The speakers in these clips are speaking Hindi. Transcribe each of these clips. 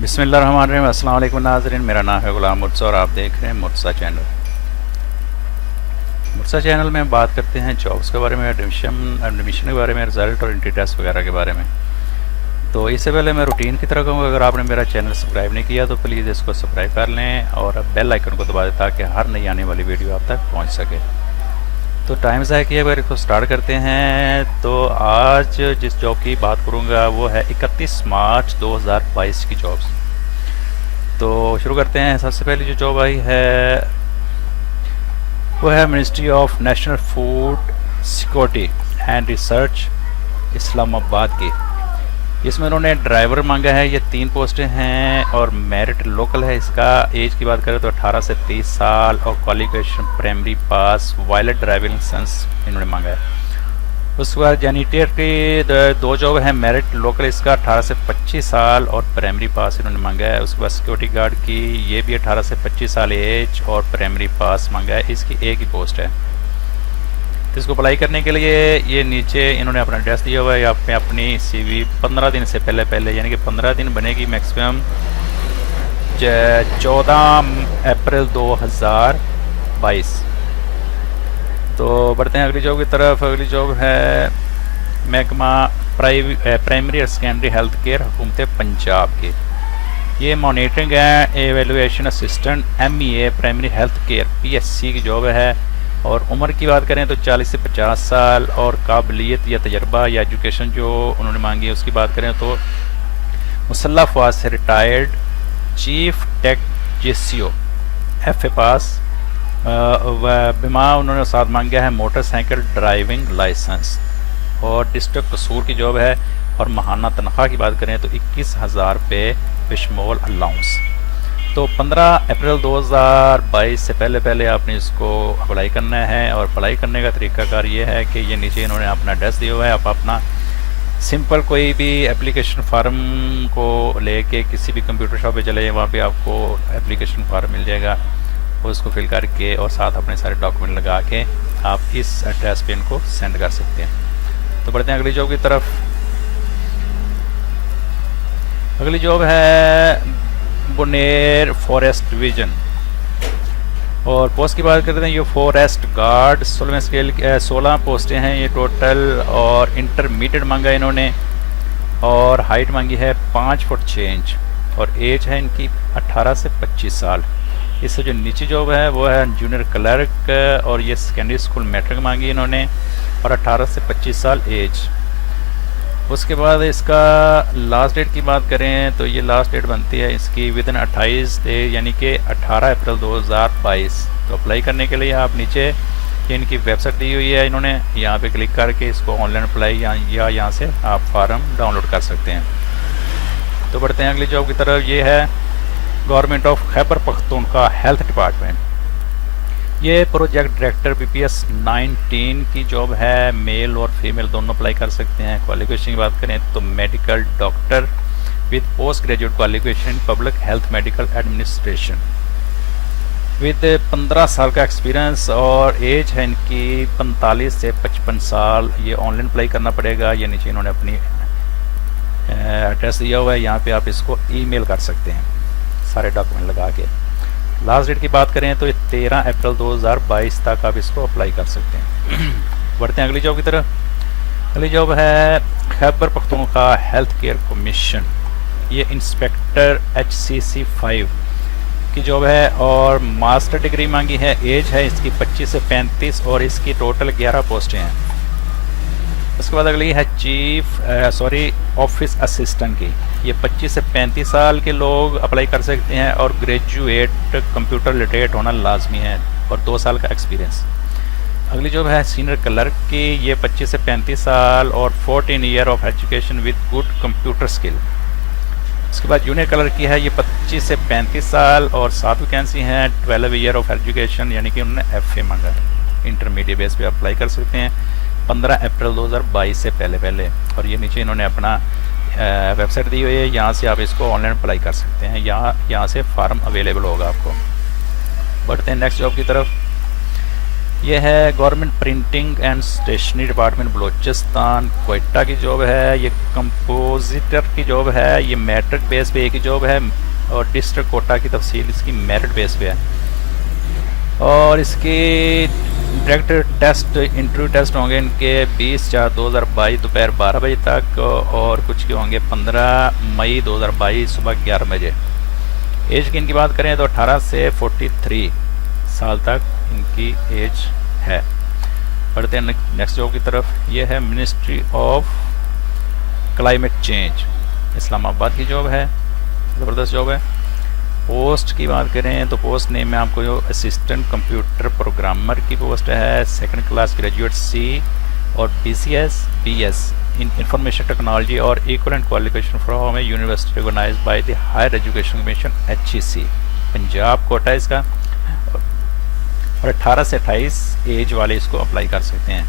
बिस्मिल्लाहिर्रहमानिर्रहीम। अस्सलाम वालेकुम नाज़रीन, मेरा नाम है गुलाम मुर्तज़ा और आप देख रहे हैं मुर्तज़ा चैनल। मुर्तज़ा चैनल में बात करते हैं जॉब्स के बारे में, एडमिशन के बारे में, रिज़ल्ट और एंट्री टेस्ट वगैरह के बारे में। तो इससे पहले मैं रूटीन की तरह कहूँगा, अगर आपने मेरा चैनल सब्सक्राइब नहीं किया तो प्लीज़ इसको सब्सक्राइब कर लें और बेल आइकन को दबा दें ताकि हर नई आने वाली वीडियो आप तक पहुँच सके। तो टाइम ज़ाया किए बगैर इसको स्टार्ट करते हैं। तो आज जिस जॉब की बात करूँगा वो है 31 मार्च 2022 की जॉब्स। तो शुरू करते हैं। सबसे पहले जो जॉब आई है वो है ministry of national food security and research Islamabad की। इसमें उन्होंने ड्राइवर मांगा है। ये 3 पोस्टें हैं और मेरिट लोकल है। इसका एज की बात करें तो 18 से 30 साल और qualification primary pass, valid driving licence इन्होंने मांगा है। उसके बाद जैनिटर की 2 जॉब है। मेरिट लोकल इसका 18 से 25 साल और प्राइमरी पास इन्होंने मांगा है। उसके बाद सिक्योरिटी गार्ड की ये भी 18 से 25 साल एज और प्राइमरी पास मांगा है। इसकी एक ही पोस्ट है। तो इसको अप्लाई करने के लिए ये नीचे इन्होंने अपना एड्रेस दिया हुआ है। यहाँ पे अपनी CV 15 दिन से पहले यानी कि 15 दिन बनेगी मैक्सिमम 14 अप्रैल 2022। तो बढ़ते हैं अगली जॉब की तरफ। अगली जॉब है महकमा प्राइमरी और सेकेंडरी हेल्थ केयर हुकूमत पंजाब की। ये मॉनिटरिंग है evaluation assistant MEA primary health care PSC की जॉब है। और उम्र की बात करें तो 40 से 50 साल और काबिलियत या तजर्बा या एजुकेशन जो उन्होंने मांगी है उसकी बात करें तो मुसल्ला फौज से retired chief tech JCO FA pass बीमा उन्होंने साथ मांगा है मोटरसाइकिल ड्राइविंग लाइसेंस। और डिस्ट्रिक्ट कसूर की जॉब है। और माहाना तनख्वाह की बात करें तो 21,000 रुपये बिशमोल अलाउंस। तो 15 अप्रैल 2022 से पहले आपने इसको अप्लाई करना है। और अप्लाई करने का तरीकाकार ये है कि ये नीचे इन्होंने अपना एड्रेस दिया हुआ है। आप अपना सिंपल कोई भी एप्लीकेशन फार्म को लेके किसी भी कंप्यूटर शॉप पे चले जाए, वहाँ पे आपको एप्लीकेशन फार्म मिल जाएगा। उसको फिल करके और साथ अपने सारे डॉक्यूमेंट लगा के आप इस एड्रेस पे इनको सेंड कर सकते हैं। तो बढ़ते हैं अगली जॉब की तरफ। अगली जॉब है बुनेर फॉरेस्ट डिवीजन। और पोस्ट की बात करते हैं ये फॉरेस्ट गार्ड 16वें स्केल 16 पोस्टें हैं ये टोटल। और इंटरमीडिएट मांगा इन्होंने और हाइट मांगी है 5 फुट 6 इंच और एज है इनकी 18 से 25 साल। इससे जो नीचे जॉब है वो है जूनियर क्लर्क और ये सेकेंडरी स्कूल मैट्रिक मांगी इन्होंने और 18 से 25 साल एज। उसके बाद इसका लास्ट डेट की बात करें तो ये लास्ट डेट बनती है इसकी विदिन 28 डे यानी कि 18 अप्रैल 2022। तो अप्लाई करने के लिए आप नीचे इनकी वेबसाइट दी हुई है इन्होंने, यहाँ पे क्लिक करके इसको ऑनलाइन अप्लाई या यहाँ से आप फार्म डाउनलोड कर सकते हैं। तो बढ़ते हैं अगली जॉब की तरफ। ये है government of Khyber Pakhtunkhwa health department. ये प्रोजेक्ट डायरेक्टर BPS 19 की जॉब है। मेल और फीमेल दोनों अप्लाई कर सकते हैं। क्वालिफिकेशन की बात करें तो medical doctor with post graduate qualification public health medical administration with 15 साल का एक्सपीरियंस और एज है इनकी 45 से 55 साल। ये ऑनलाइन अप्लाई करना पड़ेगा। ये नीचे इन्होंने अपनी एड्रेस दिया हुआ है, यहाँ पे आप इसको ईमेल कर सकते हैं सारे डॉक्यूमेंट लगा के। लास्ट डेट की बात करें तो ये 13 अप्रैल 2022 तक आप इसको अप्लाई कर सकते हैं। बढ़ते हैं अगली जॉब की तरफ। अगली जॉब है Khyber Pakhtunkhwa health care commission. ये इंस्पेक्टर HCC 5 की जॉब है और मास्टर डिग्री मांगी है। एज है इसकी 25 से 35 और इसकी टोटल 11 पोस्टें हैं। उसके बाद अगली है ऑफिस असिस्टेंट की। ये 25 से 35 साल के लोग अप्लाई कर सकते हैं और ग्रेजुएट कंप्यूटर लिटरेट होना लाजमी है और 2 साल का एक्सपीरियंस। अगली जॉब है सीनियर क्लर्क की। ये 25 से 35 साल और 14 year of education with good computer skill. उसके बाद जूनियर क्लर्क की है। ये 25 से 35 साल और 7 वैकेंसी हैं। 12 ईयर ऑफ एजुकेशन यानी कि उन्होंने FA मांगा है। इंटरमीडिएट बेस पे अप्लाई कर सकते हैं 15 अप्रैल 2022 से पहले। और ये नीचे इन्होंने अपना वेबसाइट दी हुई है, यहाँ से आप इसको ऑनलाइन अप्लाई कर सकते हैं। यहाँ से फार्म अवेलेबल होगा आपको। बढ़ते हैं नेक्स्ट जॉब की तरफ। ये है government printing and stationery department Balochistan Quetta की जॉब है। ये कंपोजिटर की जॉब है। ये मेरिट बेस पे एक ही जॉब है और डिस्ट्रिक्ट कोटा की तफसील इसकी मेरिट बेस पे है। और इसके डायरेक्ट टेस्ट इंटरव्यू टेस्ट होंगे इनके 20/4/2022 दोपहर 12 बजे तक और कुछ के होंगे 15 मई 2022 सुबह 11 बजे। एज की इनकी बात करें तो 18 से 43 साल तक इनकी एज है। बढ़ते हैं नेक्स्ट जॉब की तरफ। ये है ministry of climate change, Islamabad की जॉब है। ज़बरदस्त जॉब है। पोस्ट की बात करें तो पोस्ट नेम में आपको जो असिस्टेंट कंप्यूटर प्रोग्रामर की पोस्ट है। सेकंड क्लास ग्रेजुएट सी और BCS BS in information technology और equivalent qualification from a university recognized by the higher education commission HEC, Punjab quota इसका। और 18 से 28 एज वाले इसको अप्लाई कर सकते हैं।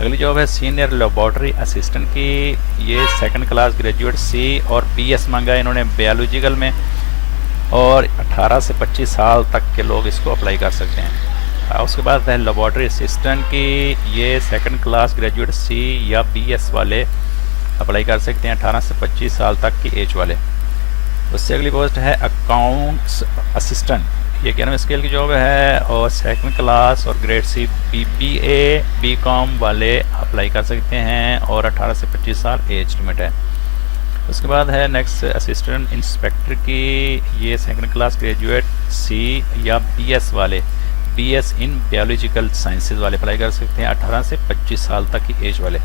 अगली जॉब है सीनियर लेबॉर्ट्री असिस्टेंट की। ये सेकंड क्लास ग्रेजुएट सी और BS मांगा है इन्होंने बायोलॉजिकल में और 18 से 25 साल तक के लोग इसको अप्लाई कर सकते हैं। उसके बाद है लेबॉर्ट्री असिस्टेंट की। ये सेकंड क्लास ग्रेजुएट सी या BS वाले अप्लाई कर सकते हैं 18 से 25 साल तक की एज वाले। उससे अगली पोस्ट है अकाउंट्स असिस्टेंट। ये 11वें स्केल की जॉब है और सेकंड क्लास और ग्रेड सी BBA BCom वाले अप्लाई कर सकते हैं और 18 से 25 साल एज लिमिट है। उसके बाद है नेक्स्ट असिस्टेंट इंस्पेक्टर की। ये सेकंड क्लास ग्रेजुएट सी या BS वाले BS इन बायोलॉजिकल साइंसेज वाले अप्लाई कर सकते हैं 18 से 25 साल तक की एज वाले।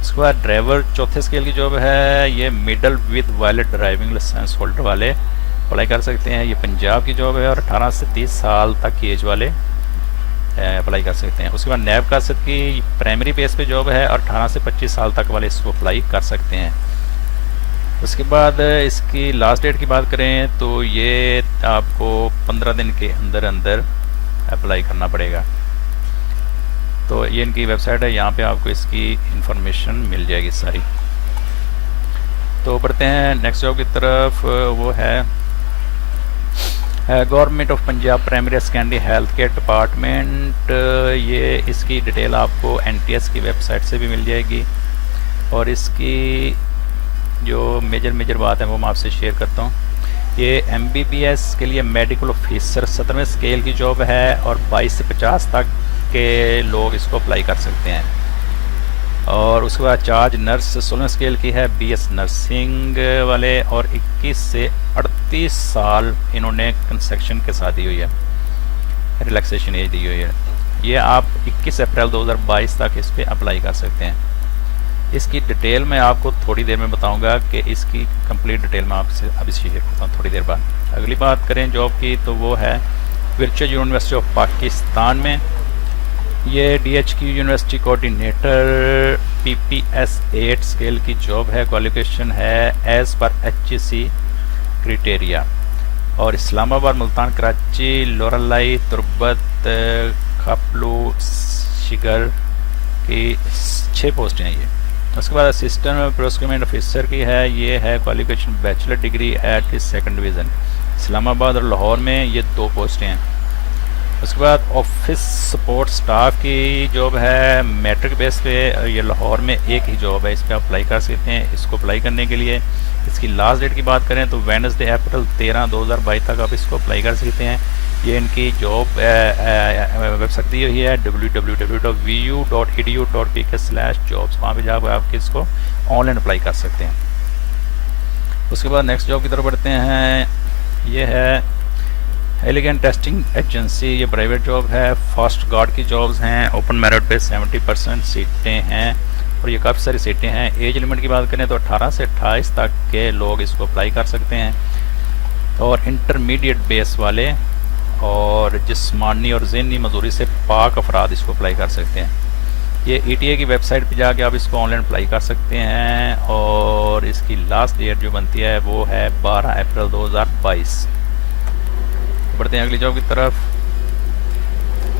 उसके बाद ड्राइवर चौथे स्केल की जॉब है। ये middle with valid driving licence holder वाले अप्लाई कर सकते हैं। ये पंजाब की जॉब है और 18 से 30 साल तक की एज वाले अप्लाई कर सकते हैं। उसके बाद नैब कासद की प्राइमरी बेस पे जॉब है और 18 से 25 साल तक वाले इसको अप्लाई कर सकते हैं। उसके बाद इसकी लास्ट डेट की बात करें तो ये आपको 15 दिन के अंदर अंदर अप्लाई करना पड़ेगा। तो ये इनकी वेबसाइट है, यहाँ पे आपको इसकी इंफॉर्मेशन मिल जाएगी सारी। तो बढ़ते हैं नेक्स्ट जॉब की तरफ। वो है government of Punjab primary secondary health care department. ये इसकी डिटेल आपको NTS की वेबसाइट से भी मिल जाएगी और इसकी जो मेजर बात है वो मैं आपसे शेयर करता हूँ। ये MBBS के लिए मेडिकल ऑफिसर 17वें स्केल की जॉब है और 22 से 50 तक के लोग इसको अप्लाई कर सकते हैं। और उसके बाद चार्ज नर्स 16वें स्केल की है BS नर्सिंग वाले और 21 से 38 साल इन्होंने कंसेक्शन के साथ दी हुई है, रिलैक्सेशन एज दी हुई है। ये आप 21 अप्रैल 2022 तक इस पर अप्लाई कर सकते हैं। इसकी डिटेल मैं आपको थोड़ी देर में बताऊंगा कि इसकी कंप्लीट डिटेल मैं आपसे अभी शेयर करता हूँ थोड़ी देर बाद। अगली बात करें जॉब की तो वो है वर्चुअल यूनिवर्सिटी ऑफ पाकिस्तान में। ये DHQ university coordinator PPS 8 scale की जॉब है। क्वालिफिकेशन है एज़ पर HEC क्राइटेरिया। और इस्लामाबाद, मुल्तान, कराची, लोरलाई, तुर्बत, खापलू, शिगर की 6 पोस्टें हैं ये। उसके बाद असिस्टेंट प्रोक्योरमेंट ऑफिसर की है। ये है qualification bachelor degree at second division. Islamabad और लाहौर में ये 2 पोस्टें हैं। उसके बाद ऑफिस सपोर्ट स्टाफ की जॉब है मैट्रिक बेस पे। ये लाहौर में एक ही जॉब है, इस पर अप्लाई कर सकते हैं। इसको अप्लाई करने के लिए इसकी लास्ट डेट की बात करें तो वेडनेसडे अप्रैल 13, 2022 तक आप इसको अप्लाई कर सकते हैं। ये इनकी जॉब वेबसाइट दी हुई है www.vu.edu.pk/jobs। वहाँ पे जाकर आप इसको ऑनलाइन अप्लाई कर सकते हैं। उसके बाद नेक्स्ट जॉब की तरफ बढ़ते हैं। ये है एलिगेंट टेस्टिंग एजेंसी। ये प्राइवेट जॉब है। फर्स्ट गार्ड की जॉब्स हैं। ओपन मेरिट पे 70% सीटें हैं और ये काफ़ी सारी सीटें हैं। एज लिमिट की बात करें तो 18 से 28 तक के लोग इसको अप्लाई कर सकते हैं और इंटरमीडिएट बेस वाले और जिस्मानी और ज़हनी मजदूरी से पाक अफराद इसको अप्लाई कर सकते हैं। ये ETA की वेबसाइट पे जाके आप इसको ऑनलाइन अप्लाई कर सकते हैं और इसकी लास्ट डेट जो बनती है वो है 12 अप्रैल 2022। बढ़ते हैं अगली जॉब की तरफ।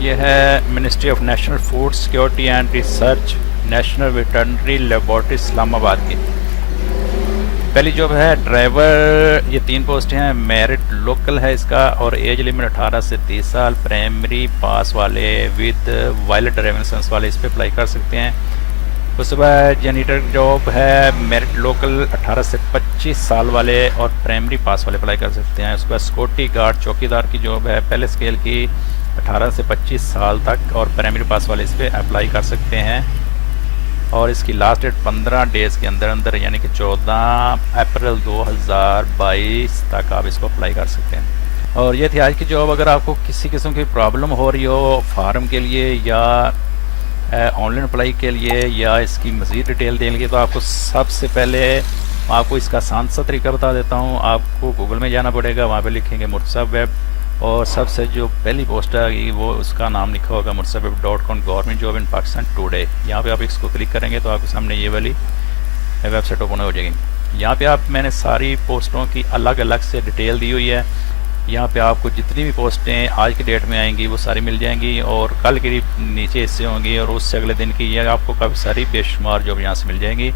ये है ministry of national food security and research, national veterinary laboratory Islamabad की। पहली जॉब है ड्राइवर, ये 3 पोस्ट हैं। मेरिट लोकल है इसका और एज लिमिट 18 से 30 साल। प्राइमरी पास वाले विद वैलिड ड्राइविंग लाइसेंस वाले इस पर अप्लाई कर सकते हैं। उसके बाद जेनिटर जॉब है, मेरिट लोकल 18 से 25 साल वाले और प्राइमरी पास वाले अप्लाई कर सकते हैं। उसके बाद सिक्योरिटी गार्ड चौकीदार की जॉब है, पहले स्केल की 18 से 25 साल तक और प्राइमरी पास वाले इस पर अप्लाई कर सकते हैं। और इसकी लास्ट डेट 15 डेज़ के अंदर अंदर यानी कि 14 अप्रैल 2022 तक आप इसको अप्लाई कर सकते हैं। और ये थी आज की जॉब। अगर आपको किसी किस्म की प्रॉब्लम हो रही हो फार्म के लिए या ऑनलाइन अप्लाई के लिए या इसकी मज़ीद डिटेल देने के लिए, तो आपको सबसे पहले आपको इसका आसान सा तरीका बता देता हूँ। आपको गूगल में जाना पड़ेगा, वहाँ पे लिखेंगे मुर्तज़ा वेब और सबसे जो पहली पोस्ट आएगी वो उसका नाम लिखा होगा mursaweb.com government job in Pakistan today. यहाँ पे आप इसको क्लिक करेंगे तो आपके सामने ये वाली वेबसाइट ओपन हो जाएगी। यहाँ पे आप मैंने सारी पोस्टों की अलग अलग से डिटेल दी हुई है। यहाँ पे आपको जितनी भी पोस्टें आज की डेट में आएंगी वो सारी मिल जाएंगी और कल की नीचे हिस्से होंगी और उससे अगले दिन की ये आपको काफ़ी सारी बेशुमार जॉब यहाँ से मिल जाएंगी।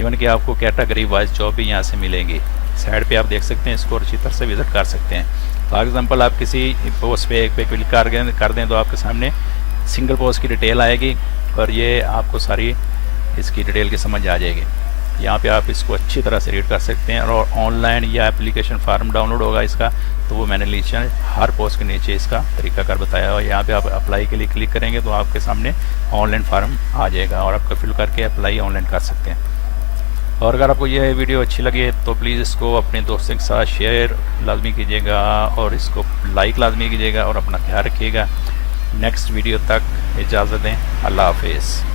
इवन कि आपको कैटेगरी वाइज जॉब भी यहाँ से मिलेंगी। साइड पे आप देख सकते हैं इसको, अच्छी तरह से विज़िट कर सकते हैं। फॉर एग्जांपल आप किसी पोस्ट पे एक पे क्लिक कर दें तो आपके सामने सिंगल पोस्ट की डिटेल आएगी और ये आपको सारी इसकी डिटेल की समझ आ जाएगी। यहाँ पे आप इसको अच्छी तरह से रीड कर सकते हैं और ऑनलाइन या एप्लीकेशन फार्म डाउनलोड होगा इसका, तो वो मैंने नीचे हर पोस्ट के नीचे इसका तरीकाकार बताया और यहाँ पे आप अप्लाई के लिए क्लिक करेंगे तो आपके सामने ऑनलाइन फार्म आ जाएगा और आपका फिल करके अप्लाई ऑनलाइन कर सकते हैं। और अगर आपको ये वीडियो अच्छी लगी तो प्लीज़ इसको अपने दोस्तों के साथ शेयर लाजमी कीजिएगा और इसको लाइक लाजमी कीजिएगा और अपना ख्याल रखिएगा। नेक्स्ट वीडियो तक इजाज़त दें। अल्लाह हाफिज़।